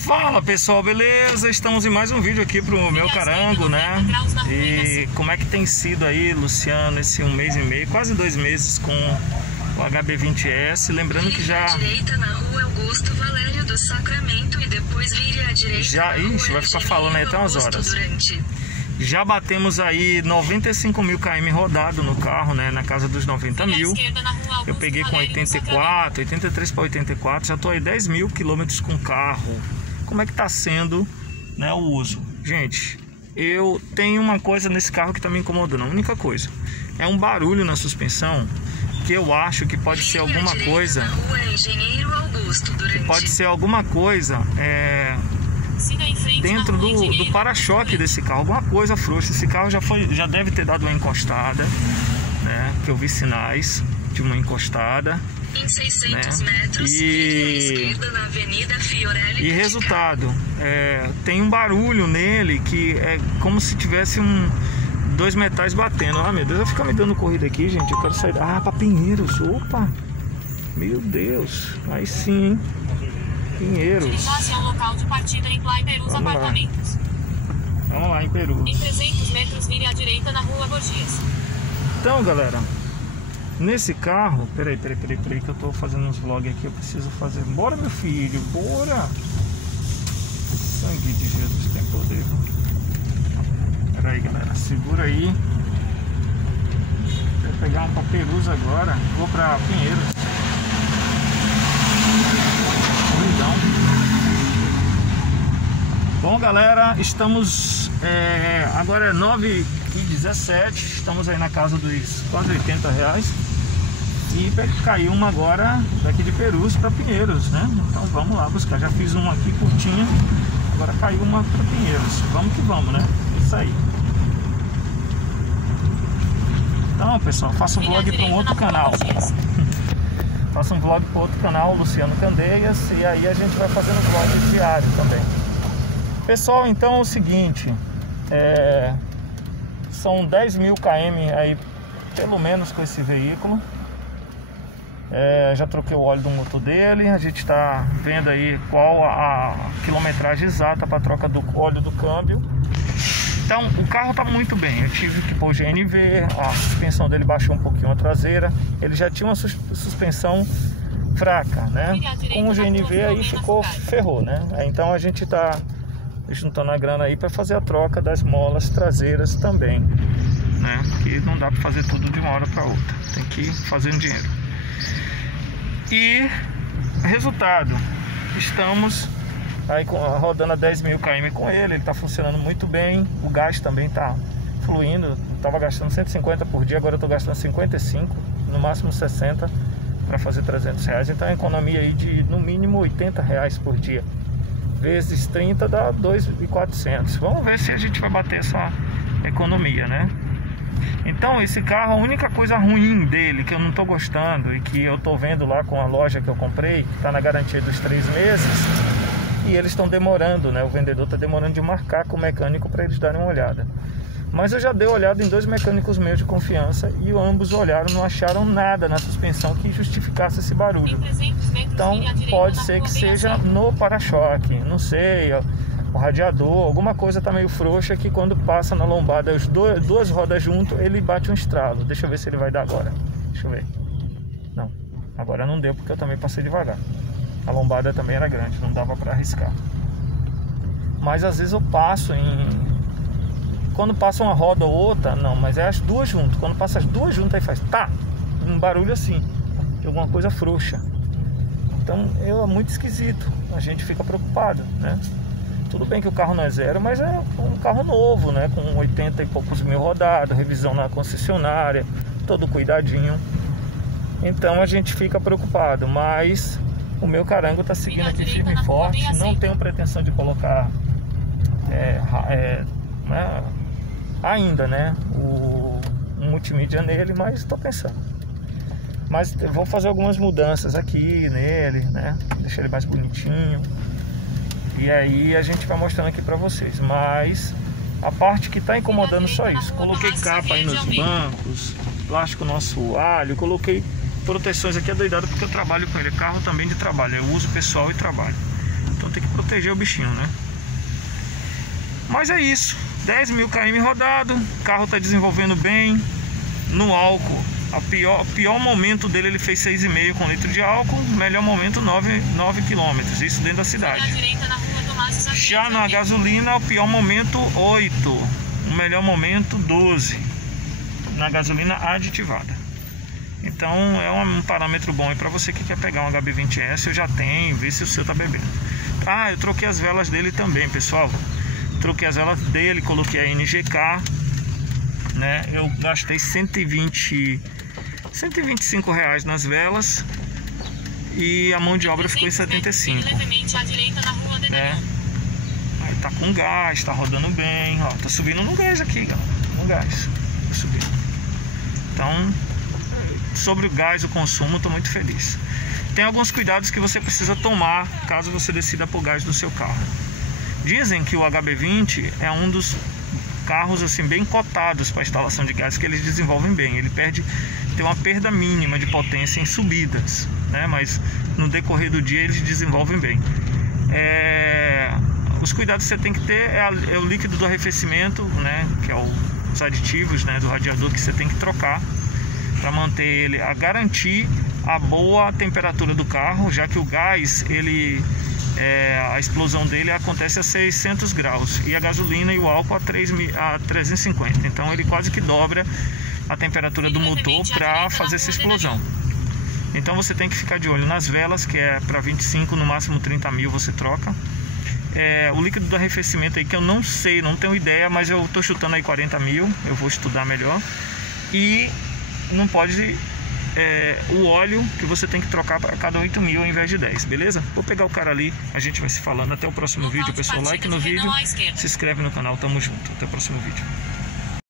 Fala pessoal, beleza? Estamos em mais um vídeo aqui pro meu carango, né? E como é que tem sido aí, Luciano, esse 1 mês e meio, quase 2 meses com o HB20S. Lembrando que já... direita na rua Augusto Valério do Sacramento e depois vire à direita. Já, ixi, vai ficar falando aí até umas horas. Já batemos aí 95 mil km rodado no carro, né? Na casa dos 90 mil. Eu peguei com 84, 83 para 84, já tô aí 10 mil quilômetros com o carro. Como é que tá sendo, né, o uso? Gente, eu tenho uma coisa nesse carro que tá me incomodando. A única coisa é um barulho na suspensão que eu acho que pode ser alguma coisa. Que pode ser alguma coisa dentro do para-choque desse carro, alguma coisa frouxa. Esse carro já deve ter dado uma encostada, né? Que eu vi sinais de uma encostada. Em 600 metros, à esquerda na Avenida Fiorelli. E resultado, tem um barulho nele que é como se tivesse dois metais batendo. Ah, meu Deus, vai ficar me dando corrida aqui, gente. Eu quero sair. Ah, para Pinheiros. Opa! Meu Deus, aí sim, hein? Pinheiros. Local de partida em Perus, apartamentos. Vamos lá, em Perus. Em 300 metros, vire à direita na rua Gorgias. Então, galera, nesse carro... Peraí, que eu tô fazendo uns vlogs aqui. Eu preciso fazer... Bora, meu filho, bora! Sangue de Jesus tem poder. Peraí, galera, segura aí. Vou pegar um pra Perus agora. Vou pra Pinheiros. Bom, galera, estamos agora é 9h17, estamos aí na casa dos quase R$80 e caiu uma agora daqui de Perus para Pinheiros, né? Então vamos lá buscar. Já fiz uma aqui curtinha, agora caiu uma para Pinheiros. Vamos que vamos, né? Isso aí. Então, pessoal, faço um vlog para um outro canal. Faço um vlog para outro canal, Luciano Candeias, e aí a gente vai fazendo vlog diário também. Pessoal, então é o seguinte, são 10 mil km aí, pelo menos, com esse veículo. Já troquei o óleo do motor dele, a gente está vendo aí qual a quilometragem exata para a troca do óleo do câmbio. Então, o carro está muito bem. Eu tive que pôr GNV, a suspensão dele baixou um pouquinho a traseira. Ele já tinha uma suspensão fraca, né? Com o GNV aí ferrou, né? Então a gente está juntando a grana aí para fazer a troca das molas traseiras também, né? Que não dá para fazer tudo de uma hora para outra, tem que ir fazendo dinheiro. E resultado, estamos aí rodando a 10 mil km com ele está funcionando muito bem. O gás também está fluindo. Estava gastando 150 por dia, agora eu estou gastando 55, no máximo 60 para fazer R$300. Então a economia aí de no mínimo R$80 por dia, vezes 30 dá 2.400. Vamos ver se a gente vai bater essa economia, né? Então esse carro, a única coisa ruim dele que eu não tô gostando e que eu tô vendo lá com a loja que eu comprei, tá na garantia dos 3 meses, e eles estão demorando, né? O vendedor tá demorando de marcar com o mecânico para eles darem uma olhada. Mas eu já dei olhada em 2 mecânicos meus de confiança e ambos olharam, não acharam nada na suspensão que justificasse esse barulho. Então pode ser que seja no para-choque, não sei, o radiador, alguma coisa tá meio frouxa que quando passa na lombada as duas rodas junto, ele bate um estralo. Deixa eu ver se ele vai dar agora. Deixa eu ver. Não, agora não deu porque eu também passei devagar. A lombada também era grande, não dava para arriscar. Mas às vezes eu passo quando passa uma roda ou outra, não, mas é as duas juntas. Quando passa as duas juntas, aí faz um barulho assim, de alguma coisa frouxa. Então é muito esquisito, a gente fica preocupado, né? Tudo bem que o carro não é zero, mas é um carro novo, né? Com 80 e poucos mil rodados, revisão na concessionária, todo cuidadinho. Então a gente fica preocupado, mas o meu carango tá seguindo aqui firme e forte. Não tenho pretensão de colocar ainda, né, um multimídia nele, mas estou pensando. Mas vou fazer algumas mudanças aqui nele, né, deixar ele mais bonitinho. E aí a gente vai mostrando aqui para vocês. Mas a parte que está incomodando só isso. Coloquei capa aí nos bancos, plástico no assoalho, coloquei proteções aqui adoidado porque eu trabalho com ele. Carro também de trabalho, eu uso pessoal e trabalho. Então tem que proteger o bichinho, né? Mas é isso, 10.000 km rodado, o carro está desenvolvendo bem. No álcool, pior momento dele ele fez 6,5 com litro de álcool, melhor momento 9 km, isso dentro da cidade. Já na gasolina, o pior momento 8, o melhor momento 12, na gasolina aditivada. Então é um parâmetro bom para você que quer pegar um HB20S. Eu já tenho, ver se o seu tá bebendo. Eu troquei as velas dele também, pessoal. Troquei as velas dele, coloquei a NGK, né? Eu gastei 125 reais nas velas e a mão de obra ficou em 75, né? Aí tá com gás, tá rodando bem, ó, tá subindo no gás aqui, galera, no gás, tá subindo. Então, sobre o gás, o consumo, tô muito feliz. Tem alguns cuidados que você precisa tomar caso você decida pôr gás no seu carro. Dizem que o HB20 é um dos carros assim bem cotados para instalação de gás, que eles desenvolvem bem. Ele tem uma perda mínima de potência em subidas, né? Mas no decorrer do dia eles desenvolvem bem. Os cuidados que você tem que ter é o líquido do arrefecimento, né? Que é os aditivos, né, do radiador, que você tem que trocar para manter ele, a garantir a boa temperatura do carro, já que o gás a explosão dele acontece a 600 graus e a gasolina e o álcool a 350. Então ele quase que dobra a temperatura do motor para fazer essa explosão. Então você tem que ficar de olho nas velas, que é para 25, no máximo 30 mil você troca. O líquido do arrefecimento aí, que eu não sei, não tenho ideia, mas eu tô chutando aí 40 mil, eu vou estudar melhor. E não pode... o óleo que você tem que trocar para cada 8 mil ao invés de 10, beleza? Vou pegar o cara ali, a gente vai se falando. Até o próximo vídeo, pessoal. Like no vídeo, se inscreve no canal, tamo junto. Até o próximo vídeo.